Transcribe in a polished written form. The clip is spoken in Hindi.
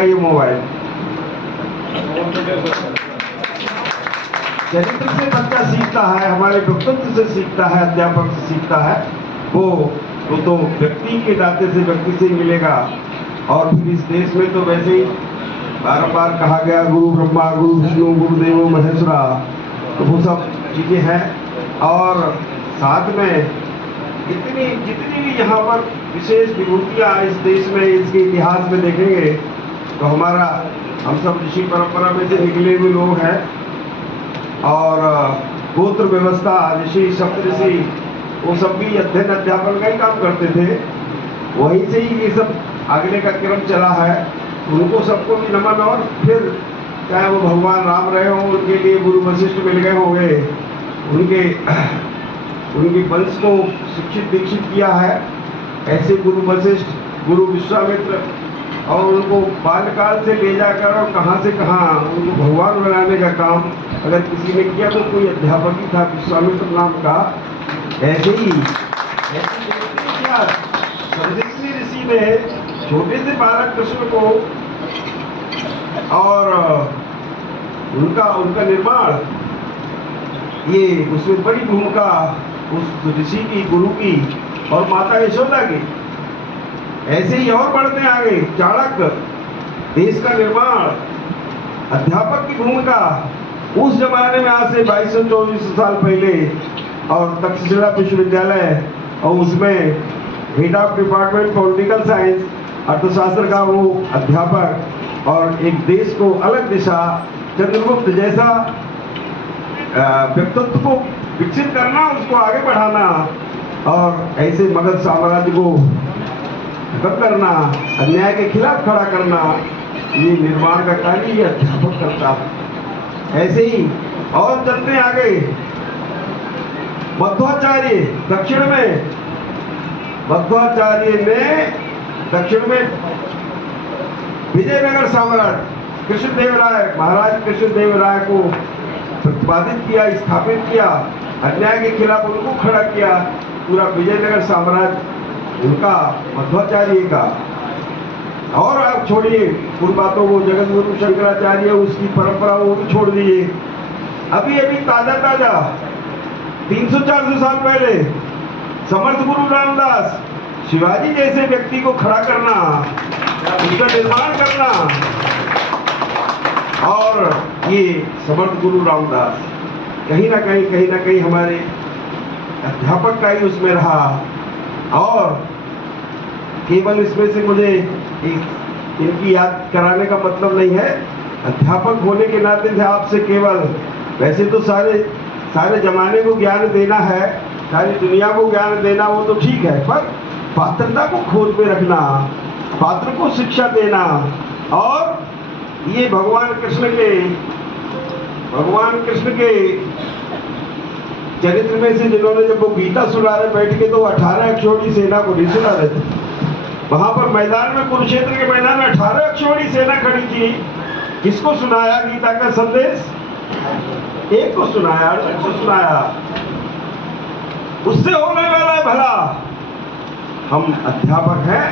लगाइए मोबाइल। चरित्र से बच्चा सीखता है, हमारे व्यक्तित्व से सीखता है, अध्यापक से सीखता है। वो तो व्यक्ति के नाते से व्यक्ति से ही मिलेगा। और फिर इस देश में तो वैसे ही बार कहा गया गुरु ब्रह्मा गुरु विष्णु गुरुदेवो महेश्वरा, तो वो सब चीजें हैं। और साथ में जितनी भी यहाँ पर विशेष विभूतियाँ इस देश में, इसके इतिहास में देखेंगे तो हम सब ऋषि परंपरा में से निकले हुए लोग हैं। और गोत्र व्यवस्था, ऋषि सप्तऋषि, वो सब भी अध्ययन अध्यापन का ही काम करते थे। वहीं से ही ये सब आगे का क्रम चला है। उनको सबको भी नमन। और फिर चाहे वो भगवान राम रहे हों, उनके लिए गुरु वशिष्ठ मिल गए होंगे, उनके वंश को शिक्षित दीक्षित किया है। ऐसे गुरु वशिष्ठ, गुरु विश्वामित्र, और उनको बाल्यकाल से ले जाकर और कहाँ से कहाँ उनको भगवान बनाने का काम अगर किसी ने किया तो कोई अध्यापक ही था, विश्वामित्र नाम का। ऐसे ही संदिग्ध ऋषि ने छोटे से बालक कृष्ण को और उनका निर्माण, ये उसमें बड़ी भूमिका उस ऋषि की, गुरु की और माता यशोदा की। ऐसे ही और बढ़ते आगे चाणक्य, देश का निर्माण, अध्यापक की भूमिका उस जमाने में, आज से 2200-2400 साल पहले। और तक्षशिला विश्वविद्यालय, और उसमें head of department political science, अर्थशास्त्र का वो अध्यापक, और एक देश को अलग दिशा, चंद्रगुप्त जैसा व्यक्तित्व को विकसित करना, उसको आगे बढ़ाना, और ऐसे मगध साम्राज्य को खत्म करना, अन्याय के खिलाफ खड़ा करना, ये निर्माण का कार्य ये अध्यापक करता है। ऐसे ही और चलते आगे मध्वाचार्य, मध्वाचार्य ने दक्षिण में विजयनगर साम्राज्य, कृष्णदेवराय, महाराज कृष्णदेवराय को प्रतिपादित किया, स्थापित किया, अन्याय के खिलाफ उनको खड़ा किया। पूरा विजयनगर साम्राज्य उनका, मध्वाचार्य का। और आप छोड़िए उन बातों को, जगत गुरु शंकराचार्य उसकी परंपरा वो भी छोड़ दीजिए। अभी ताजा 300-400 साल पहले समर्थ गुरु रामदास, शिवाजी जैसे व्यक्ति को खड़ा करना, उसका निर्माण करना। और ये समर्थ गुरु रामदास कहीं ना कहीं हमारे अध्यापक का ही उसमें रहा। और केवल इसमें से मुझे इनकी याद कराने का मतलब नहीं है, अध्यापक होने के नाते से आपसे केवल, वैसे तो सारे जमाने को ज्ञान देना है, सारी दुनिया को ज्ञान देना, वो तो ठीक है, पर पात्रता को खोज में रखना, पात्र को शिक्षा देना। और ये भगवान कृष्ण के चरित्र में से जिन्होंने, जब वो गीता सुना रहे बैठ के, तो 18 अक्षौहिणी सेना को नहीं सुना रहे थे। वहां पर मैदान में, कुरुक्षेत्र के मैदान में 18 अक्षौहिणी सेना खड़ी थी। किसको सुनाया गीता का संदेश? एक को सुनाया, अर्जुन को सुनाया। उससे होने वाला है भला। हम अध्यापक हैं।